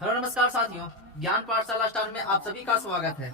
Hello नमस्कार साथियों, ज्ञान पाठशाला स्टार में आप सभी का स्वागत है।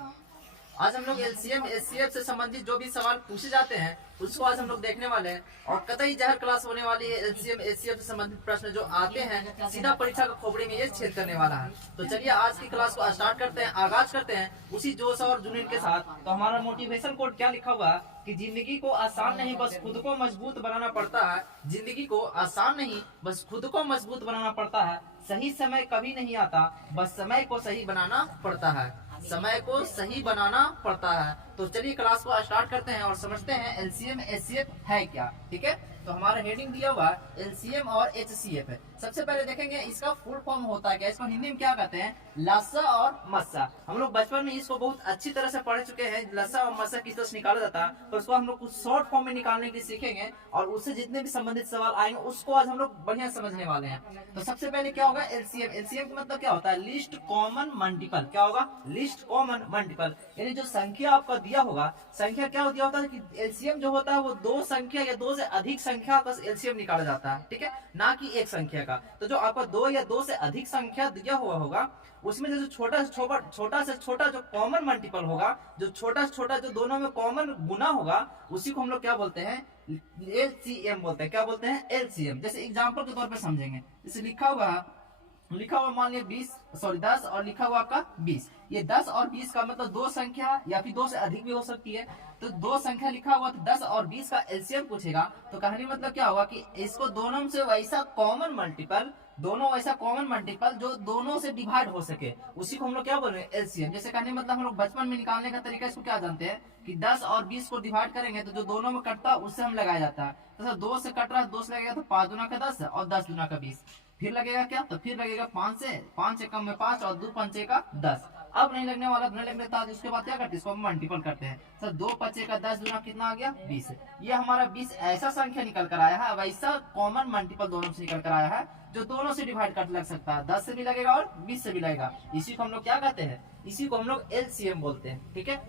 आज हम लोग एलसीएम एचसीएफ से संबंधित जो भी सवाल पूछे जाते हैं उसको आज हम लोग देखने वाले हैं और कतई जहर क्लास होने वाली है। एलसीएम एचसीएफ से संबंधित प्रश्न जो आते हैं सीधा परीक्षा का खोपड़ी में ये छेद करने वाला है। तो चलिए आज की क्लास को स्टार्ट करते हैं, आगाज करते हैं उसी जोश और जुनून के साथ। तो हमारा मोटिवेशन कोड क्या लिखा हुआ है कि जिंदगी को आसान नहीं बस खुद को मजबूत बनाना पड़ता है। जिंदगी को आसान नहीं बस खुद को मजबूत बनाना पड़ता है। सही समय कभी नहीं आता, बस समय को सही बनाना पड़ता है। समय को सही बनाना पड़ता है। तो चलिए क्लास को स्टार्ट करते हैं और समझते हैं एलसीएम एचसीएफ है क्या। ठीक है, तो हमारा हेडिंग दिया हुआ है एलसीएम और एचसीएफ है। सबसे पहले देखेंगे इसका फुल फॉर्म होता है क्या, इसको हिंदी में क्या कहते हैं, लस्सा और मस्सा। हम लोग बचपन में इसको बहुत अच्छी तरह से पढ़ चुके हैं, लस्सा और मस्सा किस तरह से निकाला जाता है। तो उसको हम लोग कुछ शॉर्ट फॉर्म में निकालने की सीखेंगे और उससे जितने भी संबंधित सवाल आएंगे उसको आज हम लोग बढ़िया समझने वाले हैं। तो सबसे पहले क्या होगा एलसीएम। एलसीएम का मतलब क्या होता है, लिस्ट कॉमन मल्टीपल। क्या होगा, लिस्ट कॉमन मल्टीपल, यानी जो संख्या आपका दिया होगा, संख्या क्या दिया होता है कि एलसीएम जो होता है वो दो संख्या या दो से अधिक संख्या का एलसीएम निकाला जाता है। ठीक है, ना कि एक संख्या का। तो जो आपका दो या दो से अधिक संख्या दिया हुआ होगा उसमें जो छोटा से छोटा जो कॉमन मल्टीपल होगा, जो छोटा से छोटा जो दोनों में कॉमन गुना होगा, उसी को हम लोग क्या बोलते हैं, एलसीएम बोलते हैं। क्या बोलते हैं, एलसीएम। जैसे एग्जांपल के तौर पे समझेंगे, जैसे लिखा हुआ मान लिया 10 और लिखा हुआ आपका 20। ये 10 और 20 का मतलब दो संख्या या फिर दो से अधिक भी हो सकती है। तो दो संख्या लिखा हुआ तो 10 और 20 का एलसीएम पूछेगा तो कहानी मतलब क्या होगा कि इसको दोनों से वैसा कॉमन मल्टीपल, दोनों वैसा कॉमन मल्टीपल जो दोनों से डिवाइड हो सके, उसी को हम लोग क्या बोल रहे हैं, एलसीएम। जैसे कहने मतलब हम लोग बचपन में निकालने का तरीका इसको क्या जानते हैं कि 10 और 20 को डिवाइड करेंगे तो जो दोनों में कटता है उससे हम लगाया जाता है। तो 2 से कट रहा है, 2 से लगेगा तो 5 दूना का 10 और 10 दूना का 20। फिर लगेगा क्या, तो फिर लगेगा 5 से कम में 5 और 2 पंचे का 10। अब नहीं लगने वाला, नहीं लगने था, उसके बाद क्या करते हैं, इसको हम मल्टीपल करते हैं। सर 2 पंचे का 10 दूना कितना आ गया, 20। ये हमारा 20 ऐसा संख्या निकल कर आया है, वैसा कॉमन मल्टीपल दोनों से निकल कर आया है जो दोनों से डिवाइड कर लग सकता है। 10 से भी लगेगा और 20 से भी लगेगा। इसी को हम लोग क्या कहते हैं, इसी को हम लोग एलसीएम बोलते हैं। ठीक है,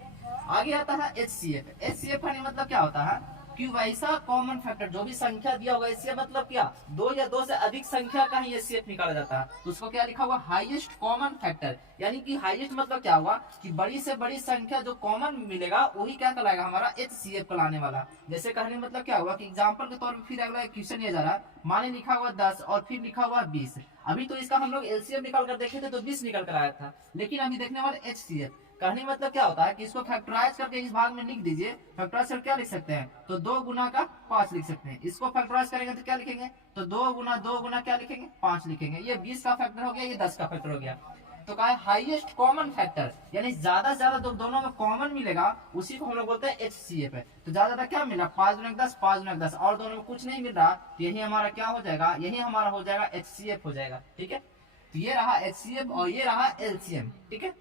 आगे आता है एचसीएफ। एचसीएफ का मतलब क्या होता है कि वैसा कॉमन फैक्टर जो भी संख्या दिया होगा, इससे मतलब क्या, दो या दो से अधिक संख्या का ही एचसीएफ निकाला जाता है। तो उसको क्या लिखा हुआ, हाईएस्ट कॉमन फैक्टर। यानी कि हाईएस्ट मतलब क्या हुआ कि बड़ी से बड़ी संख्या जो कॉमन मिलेगा वही क्या कहलाएगा, हमारा एचसीएफ कहलाने वाला। जैसे कहने मतलब क्या हुआ कि एग्जाम्पल के तौर पर फिर अगला क्वेश्चन ये जा रहा है, माने लिखा हुआ 10 और फिर लिखा हुआ 20। अभी तो इसका हम लोग एलसीएम निकाल कर देखे थे तो 20 निकल कर आया था, लेकिन अभी देखने वाले एचसीएफ। कहने मतलब क्या होता है कि इसको फैक्टराइज करके इस भाग में लिख दीजिए। फैक्टराइज करके क्या लिख सकते हैं, तो 2 गुना का 5 लिख सकते हैं। इसको फैक्टराइज करेंगे तो क्या लिखेंगे, तो 2 गुना क्या लिखेंगे, 5 लिखेंगे। ये 20 का फैक्टर हो गया, ये 10 का फैक्टर हो गया। तो कहा हाईएस्ट कॉमन फैक्टर, यानी ज्यादा से ज्यादा दोनों में कॉमन मिलेगा उसी को हम लोग बोलते हैं एचसीएफ है। तो ज्यादा क्या मिला, 5 गुना 10, 5 गुना 10, और दोनों में कुछ नहीं मिल रहा तो यही हमारा क्या हो जाएगा, यही हमारा हो जाएगा एचसीएफ हो जाएगा। ठीक है, तो ये रहा एचसीएफ और ये रहा एलसीएम। ठीक है,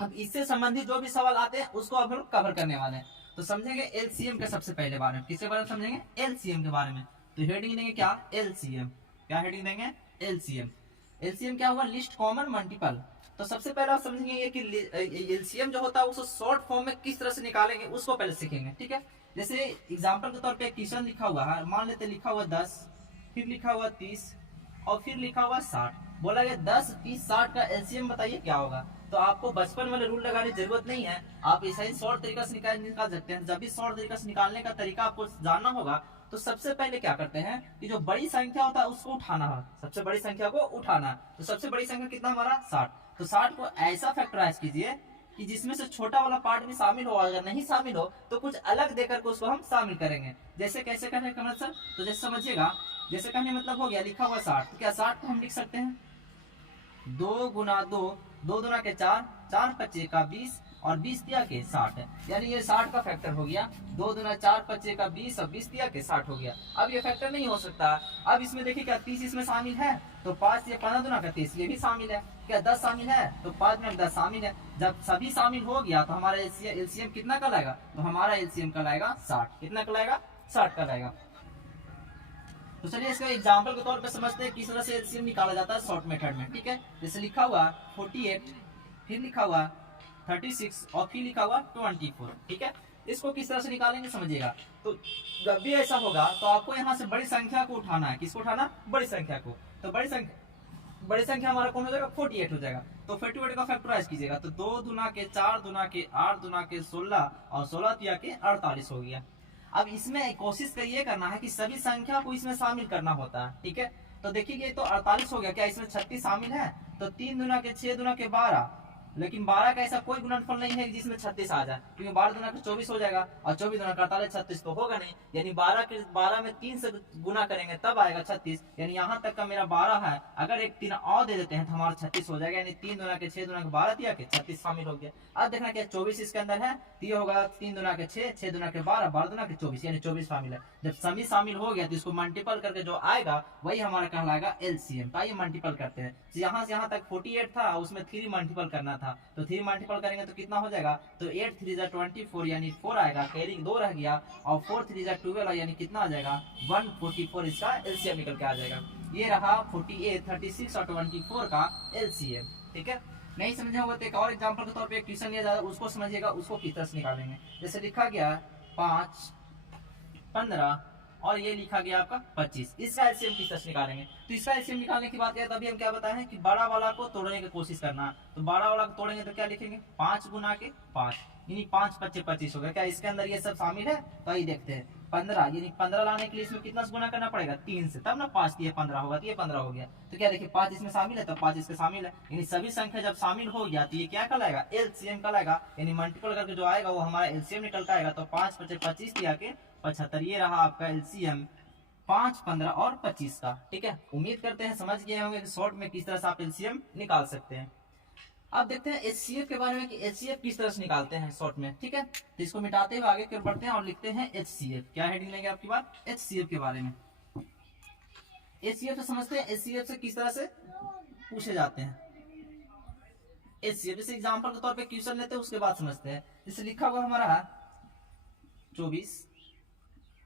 अब इससे संबंधित जो भी सवाल आते हैं उसको अब हम लोग कवर करने वाले हैं। तो समझेंगे एलसीएम के सबसे पहले बारे में, किसके बारे में समझेंगे, एलसीएम के बारे में। तो हेडिंग देंगे क्या, एलसीएम। क्या हेडिंग देंगे, एलसीएम। एलसीएम क्या हुआ, लिस्ट कॉमन मल्टीपल। तो सबसे पहले आप समझेंगे कि एलसीएम जो होता है उसको शॉर्ट फॉर्म में किस तरह से निकालेंगे उसको पहले सीखेंगे। ठीक है, जैसे एग्जाम्पल के तौर पर क्वेश्चन लिखा हुआ है, मान लेते लिखा हुआ 10, फिर लिखा हुआ 30 और फिर लिखा हुआ 60। बोला गया 10, 30, 60 का एलसीएम बताइए क्या होगा। तो आपको बचपन वाले रूल लगाने की जरूरत नहीं है, आप ऐसा ही शॉर्ट तरीका से निकाल सकते हैं। जब भी शॉर्ट तरीका से निकालने का तरीका आपको जानना होगा तो सबसे पहले क्या करते हैं कि जो बड़ी संख्या होता है उसको उठाना है, सबसे बड़ी संख्या को उठाना। तो सबसे बड़ी संख्या कितना हमारा 60। तो 60 को ऐसा फैक्टराइज कीजिए कि जिसमें से छोटा वाला पार्ट भी शामिल हो, अगर नहीं शामिल हो तो कुछ अलग देकर के उसको हम शामिल करेंगे। जैसे कैसे करें कमल सर, तो जैसे समझिएगा, जैसे कहने मतलब हो गया लिखा हुआ 60, तो क्या 60 को हम लिख सकते हैं 2 गुना 2, 2 दूना के 4, 4 पच्चे का 20 और 20 दिया के 60 है। यानी ये 60 का फैक्टर हो गया, 2 दूना 4 पच्चे का 20 और 20 दिया के 60 हो गया। अब ये फैक्टर नहीं हो सकता। अब इसमें देखिए क्या 30 इसमें शामिल है, तो 5 ये 15 दूना का 30 ये भी शामिल है। क्या 10 शामिल है, तो 5 में 10 शामिल है। जब सभी शामिल हो गया तो हमारा एलसीएम कितना का लाएगा, तो हमारा एलसीएम का लाएगा 60। कितना का लाएगा, 60 का लाएगा। तो चलिए इसका एग्जांपल के तौर पे समझते हैं किस तरह से एलसीएम निकाला जाता है शॉर्ट मेथड में। ठीक है, जैसे लिखा हुआ 48, फिर लिखा हुआ 36 और फिर लिखा हुआ 24। ठीक है, इसको किस तरह से निकालेंगे समझिएगा। तो जब भी ऐसा होगा तो आपको यहाँ से बड़ी संख्या को उठाना है। किसको उठाना, बड़ी संख्या को। तो बड़ी संख्या हमारा कौन हो जाएगा 48 हो जाएगा। तो 48 का फैक्टराइज कीजिएगा तो 2 दूना के 4 दूना के 8 दूना के 16 और 16 तिया के 48 हो गया। अब इसमें कोशिश ये करना है कि सभी संख्या को इसमें शामिल करना होता है, ठीक है। तो देखिए ये तो 48 हो गया, क्या इसमें 36 शामिल है? तो 3 दूना के 6 दूना के 12, लेकिन 12 का ऐसा कोई गुणनफल नहीं है जिसमें 36 आ जाए, क्योंकि 12 दूना के 24 हो जाएगा और 24 दूना का 48, 36 तो होगा नहीं। यानी 12 में 3 से गुना करेंगे तब आएगा 36। यानी यहाँ तक का मेरा 12 है, अगर एक 3 और दे देते हैं तो हमारा 36 हो जाएगा। यानी 3 दूना के 6 दूना के 12 दिया के 36 शामिल हो गया। अब देखना क्या 24 इसके अंदर है, तो ये होगा 3 दूना के 6, 6 दूना के 12, 12 दूना के 24, यानी 24 शामिल है। जब सभी शामिल हो गया तो इसको मल्टीपल करके जो आएगा वही हमारा कहलाएगा एलसीएम। तो आइए मल्टीपल करते हैं। यहाँ से यहाँ तक 48 था, उसमें 3 मल्टीपल करना था, तो 3 मल्टीपल करेंगे तो कितना हो जाएगा? तो 8 3 जा 24, यानी 4 आएगा, कैरिंग 2 रह गया, और 4 3 जा 12, यानी कितना आ जाएगा? 144 इसका एलसीएम निकल के आ जाएगा। ये रहा 48, 36 और 24 का एलसीएम, ठीक है। नहीं समझे होगा तो एक और एग्जांपल के तौर पे एक क्वेश्चन लिया जाएगा, उसको समझिएगा, उसको किस तरह से निकालेंगे। जैसे लिखा गया 5, 15 और ये लिखा गया आपका 25, इसका एलसीएम किस तरह से निकालेंगे? तो इसका एलसीएम निकालने की बात करें तभी हम क्या बताएं कि बड़ा वाला को तोड़ने की कोशिश करना है। तो बड़ा वाला को तोड़ेंगे तो क्या लिखेंगे? 5 गुना के 5, यानी 5 5 25 हो गया। क्या इसके अंदर ये सब शामिल है? तो आइए देखते हैं। 15, यानी 15 लाने के लिए इसमें कितना से गुना करना पड़ेगा? 3 से, तब ना 5 दिए 15 होगा, तो ये 15 हो गया। तो क्या देखिए 5 इसमें शामिल है, तो 5 इसके शामिल है। यानी सभी संख्या जब शामिल हो गया तो ये क्या कहलाएगा? एलसीएम कहलाएगा। यानी मल्टीपल करके जो आएगा वो हमारा एलसीएम निकल के आएगा। तो 5 5 25 दिया के 75, ये रहा आपका एलसीएम 5, 15 और 25 का, ठीक है। उम्मीद करते हैं समझ गए होंगे शॉर्ट में किस तरह से आप एलसीएम निकाल सकते हैं। अब देखते हैं एचसीएफ के बारे में कि एचसीएफ किस तरह से निकालते हैं शॉर्ट में, ठीक है। तो इसको मिटाते हुए आगे की ओर बढ़ते हैं और लिखते हैं एचसीएफ। क्या हेडिंग लेंगे आपकी बात? एचसीएफ के बारे में। एचसीएफ से समझते हैं एचसीएफ से किस तरह से पूछे जाते हैं। एचसीएफ जैसे एग्जांपल के तौर पे क्वेश्चन लेते हैं, उसके बाद समझते हैं। जैसे लिखा हुआ हमारा 24,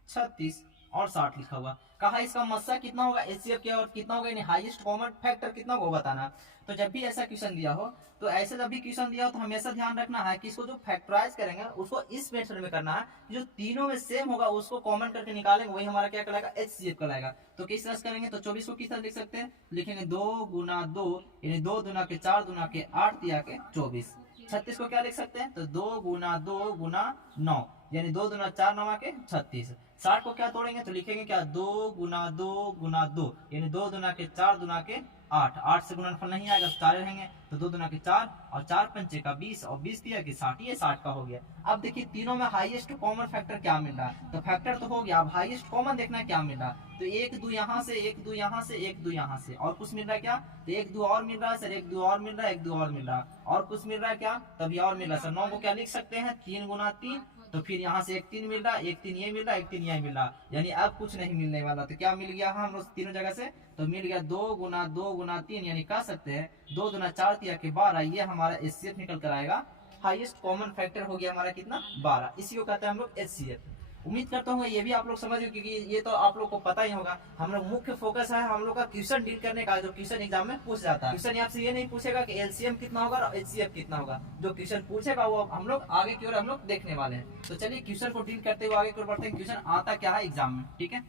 36 और 60 लिखा हुआ, कहा इसका मस्सा कितना होगा एचसीएफ के और कितना होगा, यानी हाईएस्ट कॉमन फैक्टर कितना होगा बताना। तो जब भी ऐसा क्वेश्चन दिया हो, तो ऐसे जब भी क्वेश्चन दिया हो तो हमेशा ध्यान रखना है कि इसको जो फैक्टराइज करेंगे उसको इस मेथड में करना है, जो तीनों में सेम होगा उसको कॉमन करके निकालेंगे, वही हमारा क्या कहलाएगा? एचसीएफ कहलाएगा। तो किस तरह से करेंगे? तो 24 को किस तरह लिख सकते हैं? लिखेंगे 2 गुना 2, यानी 2 दूना के 4 दूना के 8 दिया के 24। 36 को क्या लिख सकते हैं? तो 2 गुना 2 गुना 9, यानी 2 दूना 4 9 के 36। 60 को क्या तोड़ेंगे? तो लिखेंगे क्या? 2 गुना 2 गुना 2, यानी 2 दूना के 4 दूना के 8, 8 से गुणनफल नहीं आएगा तो 4 रहेंगे, तो 2 दूना के 4 और 4 पंचे का 20 और 20 दिया कि 60, ये 60 का हो गया। अब देखिए तीनों में हाईएस्ट कॉमन फैक्टर क्या मिल रहा है? तो फैक्टर तो हो गया, अब हाईएस्ट कॉमन देखना है क्या मिल रहा है। तो 1 2 यहाँ से, 1 2 यहाँ से, 1 2 यहाँ से, और कुछ मिल रहा है क्या? तो 1 2 और मिल रहा है सर, 1 2 और मिल रहा है, 1 2 और मिल रहा है, और कुछ मिल रहा है क्या? तभी और मिल रहा है सर। 9 को क्या लिख सकते हैं? 3 गुना 3, तो फिर यहाँ से 1 3 मिल रहा है, 1 3 ये मिल रहा है, 1 3 ये मिल रहा है, यानी अब कुछ नहीं मिलने वाला। तो क्या मिल गया हम लोग तीनों जगह से? तो मिल गया 2 गुना 2 गुना 3, यानी कह सकते हैं 2 दूना 4 तिया के 12, ये हमारा एचसीएफ निकल कर आएगा। हाईएस्ट कॉमन फैक्टर हो गया हमारा कितना? 12। इसी को कहते हैं हम लोग एचसीएफ। उम्मीद करता हूँ ये भी आप लोग समझ गए, क्योंकि ये तो आप लोग को पता ही होगा। हम लोग मुख्य फोकस है हम लोग का क्वेश्चन डील करने का, जो क्वेश्चन एग्जाम में पूछ जाता है। क्वेश्चन आपसे ये नहीं पूछेगा कि एलसीएम कितना होगा और एचसीएफ कितना होगा, जो क्वेश्चन पूछेगा वो हम लोग आगे की ओर हम लोग देखने वाले हैं। तो चलिए क्वेश्चन को डील करते हुए आगे की ओर बढ़ते हैं। क्वेश्चन आता क्या है एग्जाम में, ठीक है।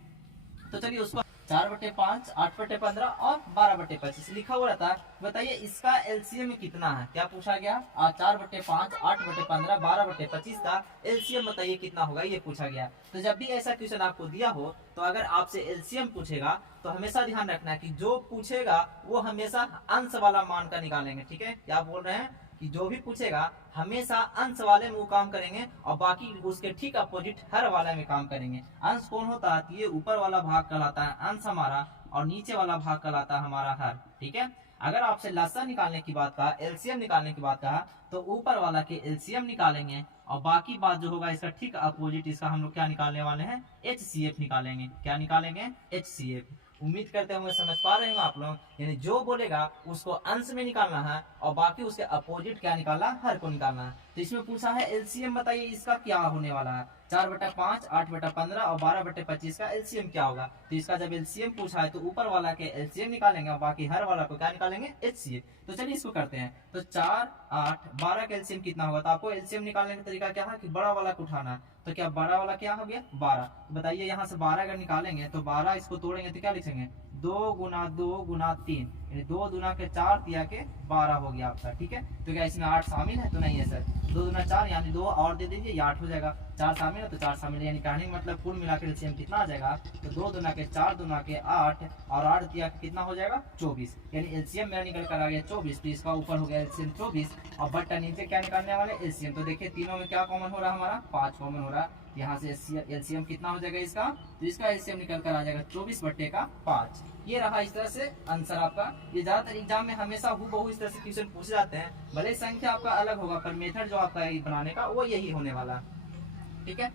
तो चलिए उसको 4/5, 8/15 और 12/25 लिखा हुआ रहता है। बताइए इसका एलसीएम कितना है? क्या पूछा गया? 4/5, 8/15, 12/25 का एलसीएम बताइए कितना होगा, ये पूछा गया। तो जब भी ऐसा क्वेश्चन आपको दिया हो, तो अगर आपसे एलसीएम पूछेगा तो हमेशा ध्यान रखना है कि जो पूछेगा वो हमेशा अंश वाला मान का निकालेंगे, ठीक है। क्या बोल रहे हैं कि जो भी पूछेगा हमेशा अंश वाले में वो काम करेंगे और बाकी उसके ठीक अपोजिट हर वाले में काम करेंगे। अंश कौन होता है? ये ऊपर वाला भाग कहलाता है अंश हमारा, और नीचे वाला भाग कहलाता है हमारा हर, ठीक है। अगर आपसे लसा निकालने की बात कहा, एलसीएम निकालने की बात कहा, तो ऊपर वाला के एलसीएम निकालेंगे और बाकी बात जो होगा इसका ठीक अपोजिट, इसका हम लोग क्या निकालने वाले हैं? एचसीएफ निकालेंगे। क्या निकालेंगे? एचसीएफ। उम्मीद करते हैं समझ पा रहे हो आप लोग। यानी जो बोलेगा उसको अंश में निकालना है और बाकी उसके अपोजिट क्या निकालना है? हर को निकालना है। तो इसमें पूछा है एलसीएम बताइए इसका क्या होने वाला है? 4/5, 8/15 और 12/25 का एलसीएम क्या होगा? तो इसका जब एलसीएम पूछा है तो ऊपर वाला के एलसीएम निकालेंगे और बाकी हर वाला को क्या निकालेंगे? एचसीएफ। तो चलिए इसको करते हैं। तो 4, 8, 12 का एलसीएम कितना होगा? तो आपको एलसीएम निकालने का तरीका क्या है कि बड़ा वाला को उठाना है। तो क्या बड़ा वाला क्या हो गया? 12। तो बताइए यहाँ से 12 अगर निकालेंगे तो 12 इसको तोड़ेंगे तो क्या लिखेंगे? 2 गुना 2 गुना 3, यानी 2 दूना के 4 तिया के 12 हो गया आपका। ठीक है, तो क्या इसमें 8 शामिल है? तो नहीं है सर। 2 दूना 4 यानी 2 और दे दीजिए, ये 8 हो जाएगा। 4 शामिल है तो 4 शामिल है, यानी कहने का मतलब कुल मिलाकर एलसीएम कितना आ जाएगा? तो 2 दूना के 4 दूना के 8 और 8 तिया के कितना हो जाएगा? 24, यानी एलसीएम मेरा निकल कर आ गया 24। तो इसका ऊपर हो गया एलसीएम 24 और बट्टा नीचे क्या निकालने वाले? एलसीएम। तो देखिए तीनों में क्या कॉमन हो रहा है हमारा? 5 कॉमन हो रहा है। यहाँ से एलसीएम कितना हो जाएगा इसका? तो इसका एलसीएम निकल कर आ जाएगा 24 बट्टे का 5। ये रहा इस तरह से आंसर आपका। ये ज्यादातर एग्जाम में हमेशा हूबहू इस तरह से क्वेश्चन पूछे जाते हैं, भले संख्या आपका अलग होगा पर मेथड जो आपका बनाने का वो यही होने वाला है। ठीक है,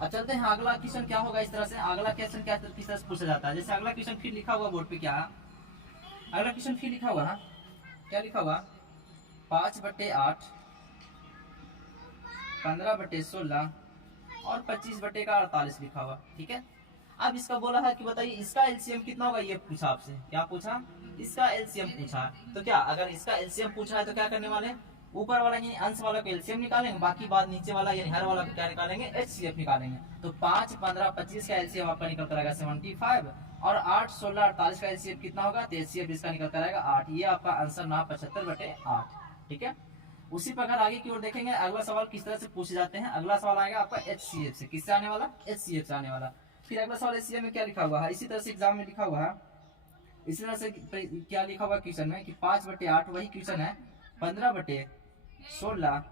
अब चलते हैं अगला क्वेश्चन क्या होगा। इस तरह से अगला क्वेश्चन क्या किस तरह से पूछा जाता है। जैसे अगला क्वेश्चन फिर लिखा हुआ बोर्ड पे, क्या अगला क्वेश्चन फिर लिखा हुआ है? क्या लिखा हुआ? 5 बट्टे 8, 15 बट्टे 16 और 25 बट्टे का 48 लिखा हुआ। ठीक है, अब इसका बोला है कि बताइए इसका एलसीएम कितना होगा। ये पूछा आपसे, क्या पूछा? इसका एलसीएम पूछा। तो क्या अगर इसका एलसीएम पूछा है तो क्या करने वाले? ऊपर वाला यानी अंश वाला को एलसीएम निकालेंगे, बाकी बाद नीचे वाला यानी हर वाला को क्या निकालेंगे? एचसीएफ निकालेंगे। तो 5, 15, 25 का एलसीएम आपका निकल कर आएगा 75 और 8, 16, 48 का एलसीएम कितना होगा? तो एचसीएफ इसका निकल कर आएगा 8। ये आपका आंसर ना 75 बटे 8। ठीक है, उसी प्रकार आगे की ओर देखेंगे अगला सवाल किस तरह से पूछे जाते हैं। अगला सवाल आएगा आपका एचसीएफ से। किससे आने वाला? एचसीएफ से आने वाला। फिर अगला सवाल एचसीएफ में क्या लिखा हुआ है? इसी तरह से एग्जाम में लिखा हुआ है। इसी तरह से क्या लिखा हुआ क्वेश्चन में कि 5 बटे 8 वही क्वेश्चन है, 15 बटे 16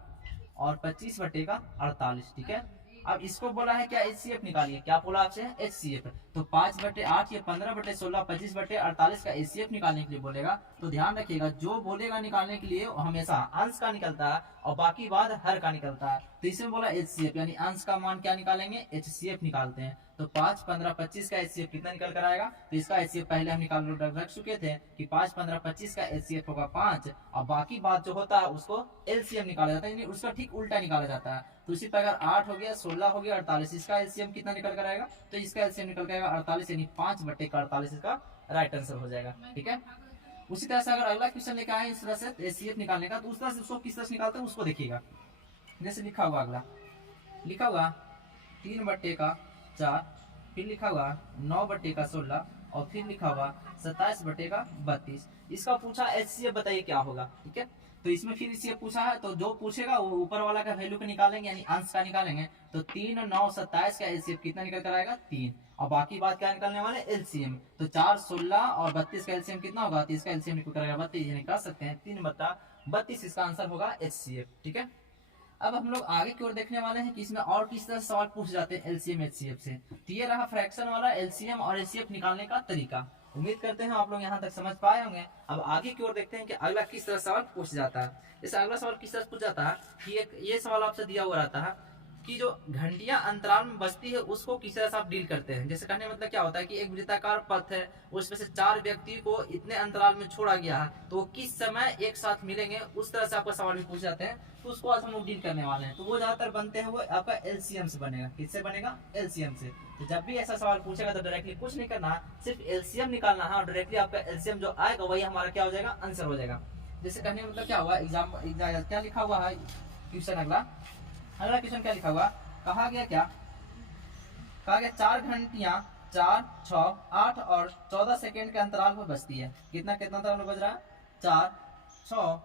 और 25 बटे का 48। ठीक है, अब इसको बोला है क्या? एचसीएफ निकालिए। क्या बोला आपसे? एचसीएफ। तो 5 बटे 8 ये 15 बटे 16 25 बटे 48 का एचसीएफ निकालने के लिए बोलेगा। तो ध्यान रखिएगा जो बोलेगा निकालने के लिए हमेशा अंश का निकलता है और बाकी बाद हर का निकलता है। तो इसमें बोला एचसीएफ यानी अंश का मान क्या निकालेंगे? एचसीएफ निकालते हैं। तो 5, 15, 25 का एचसीएफ कितना निकल कर आएगा? तो इसका एचसीएफ पहले हम निकाल रख चुके थे कि 5, 15, 25 का एचसीएफ होगा 5 और बाकी बात जो होता है उसको एलसीएम निकाला जाता है, यानी उसका ठीक उल्टा निकाला जाता है। तो इसी प्रकार 8 हो गया, 16 हो गया, 48, इसका एलसीएम कितना निकल कर आएगा? तो इसका एलसीएम निकल कर आएगा 48, यानी 5 बट्टे का 48 इसका राइट आंसर हो जाएगा। ठीक है, उसी तरह से अगर अगला क्वेश्चन लेकर आए इस तरह से एचसीएफ निकालने का, तो उस तरह से उसको किस तरह से निकालते हैं उसको देखिएगा। जैसे लिखा हुआ अगला लिखा हुआ 3 बट्टे का 4, फिर लिखा हुआ 9 बट्टे का 16 और फिर लिखा हुआ 27 बट्टे का 32। इसका पूछा एचसीएफ बताइए क्या होगा। ठीक है, तो इसमें फिर इससे पूछा है तो जो पूछेगा वो ऊपर वाला का वैल्यू को निकालेंगे यानी अंश का निकालेंगे। तो 3, 9, 27 का एलसीएम कितना निकल कर आएगा? 3 और बाकी बात क्या निकालने वाले? एलसीएम। तो 4, 16 और 32 का एलसीएम कितना होगा? 30 का एलसीएम निकल कर आएगा 32, निकाल सकते हैं 3 बटा 32 इसका आंसर होगा एचसीएफ। ठीक है, अब हम लोग आगे की ओर देखने वाले हैं कि इसमें और किस तरह सवाल पूछे जाते हैं एलसीएम एचसीएफ से। तो ये रहा फ्रैक्शन वाला एलसीएम और एचसीएफ निकालने का तरीका। उम्मीद करते हैं आप लोग यहाँ तक समझ पाए होंगे। अब आगे की ओर देखते हैं कि अगला किस तरह सवाल पूछ जाता है। जैसे अगला सवाल किस तरह पूछ जाता है कि एक ये सवाल आपसे दिया हुआ रहता है कि जो घंटियां अंतराल में बजती है उसको किस तरह से आप डील करते हैं। जैसे कहने मतलब क्या होता है कि एक वृत्ताकार पथ है, उसमें से 4 व्यक्ति को इतने अंतराल में छोड़ा गया है, तो वो किस समय एक साथ मिलेंगे, उस तरह से आपका सवाल भी पूछ जाते हैं। तो उसको आज हम लोग डील करने वाले हैं। तो वो ज्यादातर बनते हैं वो आपका एलसीएम से बनेगा। किससे बनेगा? एलसीएम से। तो जब भी ऐसा सवाल पूछेगा तो डायरेक्टली कुछ नहीं करना, सिर्फ एलसीएम निकालना है और डायरेक्टली आपका एलसीएम जो आएगा वही हमारा क्या हो जाएगा? आंसर हो जाएगा। जैसे कहने मतलब क्या हुआ एग्जाम क्या लिखा हुआ है क्वेश्चन अगला क्वेश्चन क्या लिखा हुआ? कहा गया क्या? कहा गया 4 घंटियां 4, 6, 8 और 14 सेकेंड के अंतराल पर बजती है। कितना अंतराल में बज रहा है? 4, 6,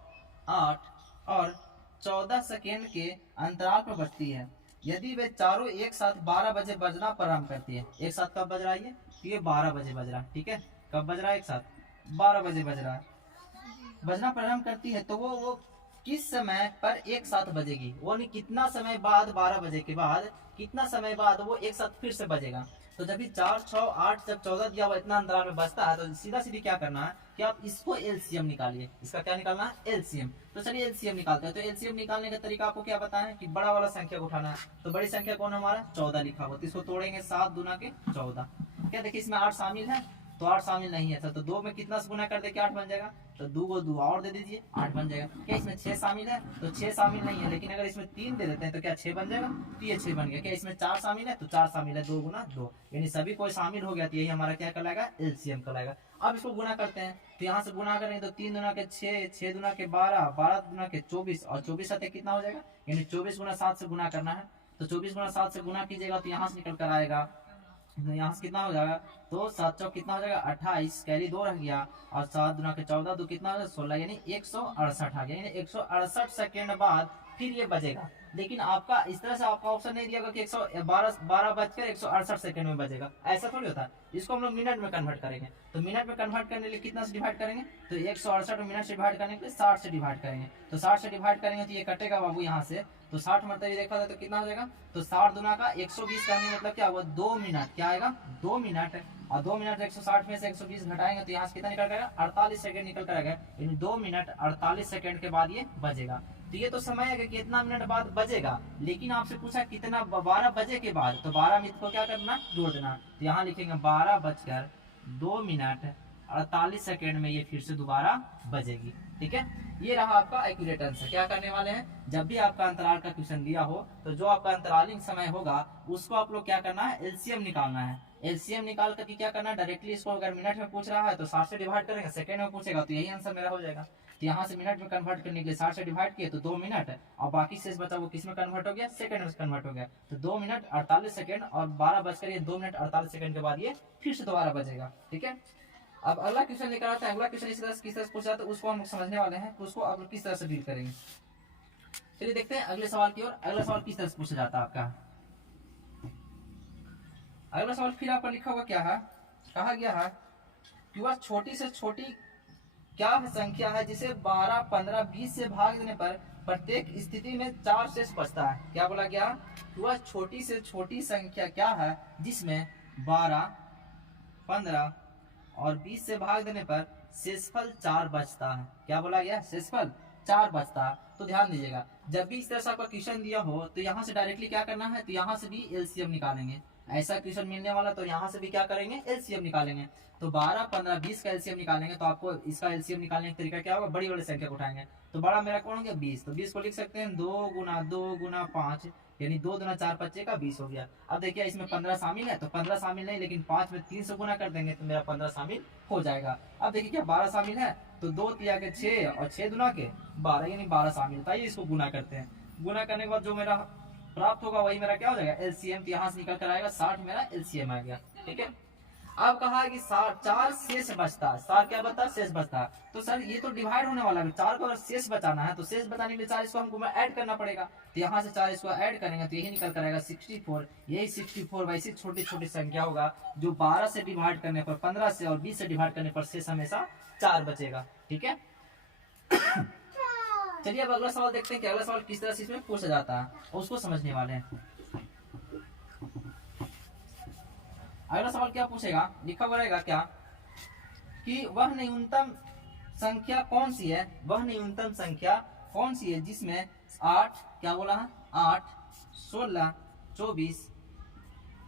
8 और 14 सेकेंड के अंतराल पर बजती है। यदि वे चारों एक साथ 12 बजे बजना प्रारंभ करती है। एक साथ कब बज रहा है? ये 12 बजे बज रहा है। ठीक है, कब बज रहा है? एक साथ 12 बजे बज रहा है, बजना प्रारंभ करती है। तो वो किस समय पर एक साथ बजेगी? वो नहीं कितना समय बाद, 12 बजे के बाद कितना समय बाद वो एक साथ फिर से बजेगा। तो जब भी 4, 6, 8 जब 14 दिया हुआ इतना अंतराल में बजता है तो सीधा सीधी क्या करना है कि आप इसको एलसीएम निकालिए। इसका क्या निकालना है? एलसीएम। तो चलिए एलसीएम निकालते हैं। तो एलसीएम निकालने का तरीका आपको क्या बताएं कि बड़ा वाला संख्या को उठाना है। तो बड़ी संख्या कौन है हमारा? 14 लिखा हुआ। तो इसको तोड़ेंगे 7 दूना के 14। क्या देखिए इसमें 8 शामिल है? तो 8 शामिल नहीं है। तो 2 में कितना से गुना कर दे के 8 बन जाएगा? तो 2 को 2 और दे दीजिए 8 बन जाएगा। क्या इसमें 6 शामिल है? तो 6 शामिल नहीं है, लेकिन अगर इसमें 3 दे देते हैं तो क्या 6 बन जाएगा? तो ये 6 बन गया। क्या इसमें 4 शामिल है? तो 4 शामिल है, 2 गुना 2, यानी सभी कोई शामिल हो गया। तो यही हमारा क्या कहलाएगा? एलसीएम कहलाएगा। अब इसको गुना करते हैं तो यहाँ से गुना करेंगे तो 3 दूना के 6, 6 दूना के 12, 12 दूना के 24 और 24 साथ कितना हो जाएगा? यानी 24 गुना 7 से गुना करना है। तो 24 गुना 7 से गुना कीजिएगा तो यहाँ से निकल कर आएगा, तो यहाँ से कितना हो जाएगा? तो 7 चौक कितना हो जाएगा 28, कैरी 2 रह गया, और 7 दुना के 14, 2 कितना हो जाएगा 16, यानी 168 आ गया, यानी 168 सेकेंड बाद फिर ये बजेगा। लेकिन आपका इस तरह से आपका ऑप्शन नहीं दिया होगा कि 112 बजकर 168 सेकंड में बजेगा, ऐसा थोड़ी होता है। इसको हम लोग मिनट में कन्वर्ट करेंगे, तो मिनट में कन्वर्ट करने के लिए कितना से डिवाइड करेंगे, तो 168 मिनट से डिवाइड करने के लिए 60 से डिवाइड करेंगे, तो 60 से डिवाइड करेंगे तो ये कटेगा बाबू यहाँ से, तो 60 मतलब ये देखा जाए तो कितना हो जाएगा, तो 60 दुना का 120 करने मतलब क्या हुआ 2 मिनट, क्या आएगा 2 मिनट, और 2 मिनट 160 में से 120 घटाएंगे तो यहाँ से कितना निकल जाएगा 48 सेकंड निकल कर आएगा, यानी 2 मिनट 48 सेकंड के बाद ये बजेगा। तो ये तो समय है कि कितना मिनट बाद बजेगा, लेकिन आपसे पूछा कितना 12 बजे के बाद, तो 12 मिनट को क्या करना जोड़ देना, तो यहाँ लिखेंगे 12 बजकर 2 मिनट 48 सेकंड में ये फिर से दोबारा बजेगी। ठीक है, ये रहा आपका एक्यूरेट आंसर। क्या करने वाले हैं, जब भी आपका अंतराल का क्वेश्चन दिया हो तो जो आपका अंतरालिंग समय होगा उसको आप लोग क्या करना है, एलसीएम निकालना है। एलसीएम निकाल करके क्या करना है, डायरेक्टली इसको अगर मिनट में पूछ रहा है तो 60 से डिवाइड करेंगे, सेकंड में पूछेगा तो यही आंसर मेरा हो जाएगा। तो यहाँ से मिनट में कन्वर्ट करने के लिए 60 से डिवाइड किए तो 2 मिनट, और बाकी शेष बचा वो किस में कन्वर्ट हो गया, सेकंड में कन्वर्ट हो गया, तो 2 मिनट 48 सेकंड, और 12 बजकर ये 2 मिनट 48 सेकंड के बाद ये फिर से दोबारा बजेगा। ठीक है, अब अगला क्वेश्चन लेकर आते हैं। अगला क्वेश्चन इस तरह किस तरह से पूछा तो उसको हम समझने वाले हैं, तो उसको आप लोग किस तरह से डील करेंगे। चलिए देखते हैं अगले सवाल की ओर। अगला सवाल किस तरह से पूछा जाता है आपका। अगला सवाल फिर आपका लिखा हुआ क्या है, कहा गया है कि वह छोटी से छोटी क्या संख्या है जिसे 12, 15, 20 से भाग देने पर प्रत्येक स्थिति में 4 शेष बचता है। क्या बोला गया, वह छोटी से छोटी संख्या क्या है जिसमें 12, 15 और 20 से भाग देने पर शेषफल 4 बचता है। क्या बोला गया, शेषफल 4 बचता है। तो ध्यान दीजिएगा, जब भी इस तरह से आपका क्वेश्चन दिया हो तो यहाँ से डायरेक्टली क्या करना है, तो यहाँ से भी एलसीएम निकालेंगे। ऐसा क्वेश्चन मिलने वाला तो यहाँ से भी क्या करेंगे, एलसीएम निकालेंगे। तो 12, 15, 20 का एलसीएम निकालेंगे तो आपको इसका एलसीएम निकालने का तरीका क्या होगा, बड़ी बड़ी संख्या को उठाएंगे। तो बड़ा मेरा कौन हो गया 20, तो 20 को लिख सकते हैं 2 गुना 2 गुना 5, यानी 2 दुना 4 25 का 20 हो गया। अब देखिए इसमें 15 शामिल है, तो 15 शामिल नहीं, लेकिन 5 में 3 से गुना कर देंगे तो मेरा 15 शामिल हो जाएगा। अब देखिए क्या 12 शामिल है, तो 2 तिया के 6 और 6 दुना के 12, यानी 12 शामिल था। ये इसको गुना करते हैं, गुना करने के बाद जो मेरा प्राप्त होगा वही मेरा क्या हो जाएगा, एलसीएम। तो यहाँ से निकल कर आएगा 60 मेरा एलसीएम आ गया। ठीक है, अब कहा है कि 4 शेष बचता है, 4 क्या बचता है, शेष बचता है। तो सर ये तो डिवाइड होने वाला है, 4 को अगर शेष बचाना है तो शेष बचाने के लिए 4 इसको हमको ऐड करना पड़ेगा। तो यहाँ से 4 इसको ऐड करेंगे तो यही निकल कर आएगा 64। यही 64 वैसी छोटी छोटी संख्या होगा जो 12 से डिवाइड करने पर, 15 से और 20 से डिवाइड करने पर शेष हमेशा 4 बचेगा। ठीक है, चलिए अब अगला सवाल देखते हैं कि अगला सवाल किस तरह से इसमें पूछा जाता है और उसको समझने वाले हैं। अगला सवाल क्या पूछेगा, लिखा हुआ रहेगा क्या कि वह न्यूनतम संख्या कौन सी है, वह न्यूनतम संख्या कौन सी है जिसमें 8, क्या बोला है 8, 16, 24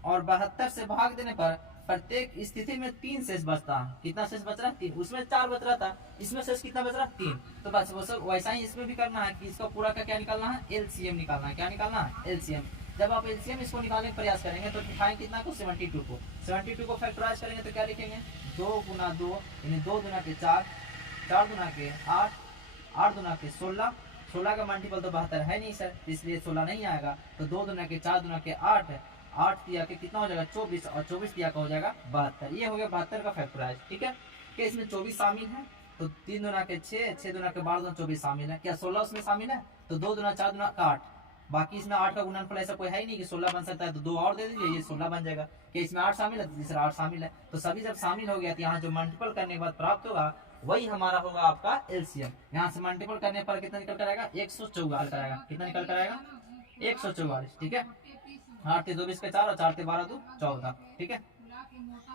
और 72 से भाग देने पर प्रत्येक स्थिति में 3 शेष बचता है। कितना शेष बच रहा है, 3। उसमें 4 बच रहा था, इसमें शेष कितना बच रहा है, 3। तो बस वो सब वैसा ही इसमें भी करना है कि इसका पूरा का क्या निकालना है, एलसीएम निकालना है। क्या निकालना है, एलसीएम। जब आप एलसीएम इसको निकालने का प्रयास करेंगे तो दिखाएं कितना को, 72 को। 72 को फैक्टराइज करेंगे तो क्या लिखेंगे, 2 गुना 2, यानी 2 दुना के 4, 4 दुना के 8, 8 दुना के 16, 16 का मल्टीपल तो 72 है नहीं सर, इसलिए 16 नहीं आएगा। तो 2 दुना के 4 दुना के 8, 8 तिया के कितना हो जाएगा 24, और 24 तिया का हो जाएगा 72। ये हो गया 72 का फैक्टराइज। ठीक है, क्या इसमें 24 शामिल है, तो 3 दुना के 6, 6 दुना के 12 दुना 24 शामिल है। क्या 16 उसमें शामिल है, तो 2 दुना 4 दुना 8, बाकी इसमें 8 का गुणनफल ऐसा कोई है ही नहीं कि 16 बन सकता है, तो 2 और दे दीजिए, ये 16 बन जाएगा। कि इसमें 8 शामिल है तो तीसरा 8 शामिल है। तो सभी जब शामिल हो गया तो यहाँ जो मल्टीपल करने के बाद प्राप्त होगा वही हमारा होगा आपका एलसीएम। यहाँ से मल्टीपल करने पर कितना निकल कर आएगा, 144 आएगा। कितना निकल कर आएगा, 144। ठीक है, 8 ते 2 20 के 4 और 4 ते 12 2 14। ठीक है,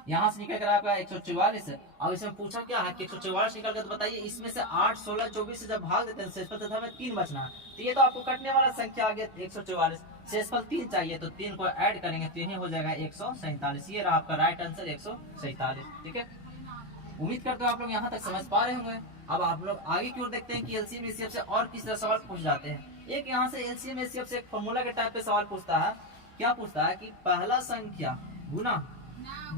यहाँ से निकल कर आपका 144। अब इसमें पूछा क्या है कि 144 निकल कर, तो बताइए इसमें से 8, 16, 24 से जब भाग देते हैं शेषफल तो हमें 3 बचना है। तो ये तो आपको कटने वाला संख्या आ गया 144, शेषफल 3 चाहिए तो 3 को ऐड करेंगे तो यही हो जाएगा 147। ये रहा आपका राइट आंसर 147। ठीक है, उम्मीद करते हो आप लोग यहाँ तक समझ पा रहे होंगे। अब आप लोग आगे की ओर देखते हैं कि एलसीएम एचसीएफ से और किस तरह सवाल पूछ जाते हैं। एक यहाँ से एलसीएम एचसीएफ से एक फॉर्मूला के टाइप पे सवाल पूछता है। क्या पूछता है कि पहला संख्या गुना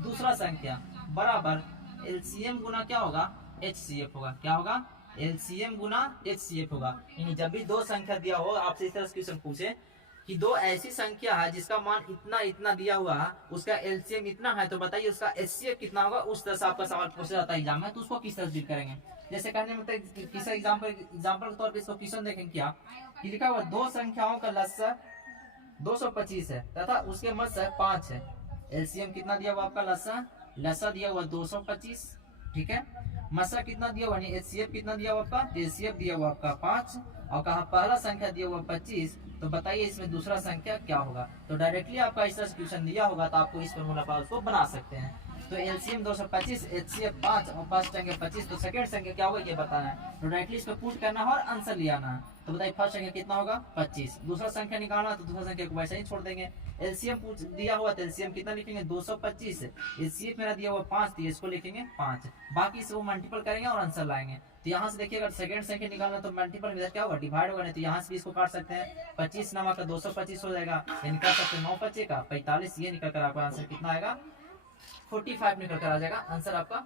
दूसरा संख्या बराबर एलसीएम गुना क्या होगा, एचसीएफ होगा। क्या होगा, एलसीएम गुना एचसीएफ होगा। यानी जब भी दो संख्या दिया हो आपसे इस तरह से क्वेश्चन पूछे कि दो ऐसी संख्या है जिसका मान इतना इतना दिया हुआ है, उसका एलसीएम इतना है, तो बताइए उसका एचसीएफ कितना होगा। उस तरह से आपका सवाल पूछा जाता है एग्जाम में, तो उसको किस तरह से डील करेंगे। जैसे कहने में किसी एग्जाम्पल के तौर पर इसको क्वेश्चन देखेंगे क्या कि लिखा हुआ दो संख्याओं का लस्सा 225 है तथा उसके मध्य 5 है। एलसीएम कितना दिया हुआ आपका, लस्सा दिया हुआ 225, ठीक है। मसा कितना दिया हुआ, एचसीएफ कितना दिया हुआ आपका, एचसीएफ दिया हुआ आपका 5, और कहा पहला संख्या दिया हुआ 25, तो बताइए इसमें दूसरा संख्या क्या होगा। तो डायरेक्टली आपका इस तरह से क्वेश्चन दिया होगा तो आपको इस फॉर्मूला पर उसको बना सकते हैं। तो एलसीएम 225, एचसीएफ 5 और फर्स्ट संख्या 25, तो सेकंड संख्या क्या होगा ये बताना है। तो डायरेक्टली इस पर पुट करना है और आंसर ले आना है। तो बताइए फर्स्ट संख्या कितना होगा 25, दूसरा संख्या निकालना तो दूसरा संख्या को वैसे ही छोड़ देंगे। एलसीएम दिया हुआ तो एलसीएम कितना लिखेंगे 225, एचसीएफ मेरा दिया हुआ 5, तो इसको लिखेंगे 5, बाकी इसको मल्टीपल करेंगे और आंसर लाएंगे। तो यहाँ से देखिए अगर सेकंड संख्या निकालना तो मल्टीपल में क्या होगा, डिवाइड होगा, नहीं तो यहाँ से भी इसको काट सकते हैं। 25 नामा का 225 हो जाएगा, ये निकाल सकते हैं 9 बचे का 45, ये निकल कर आपका आंसर कितना आएगा 45 निकल कर आ जाएगा आंसर आपका।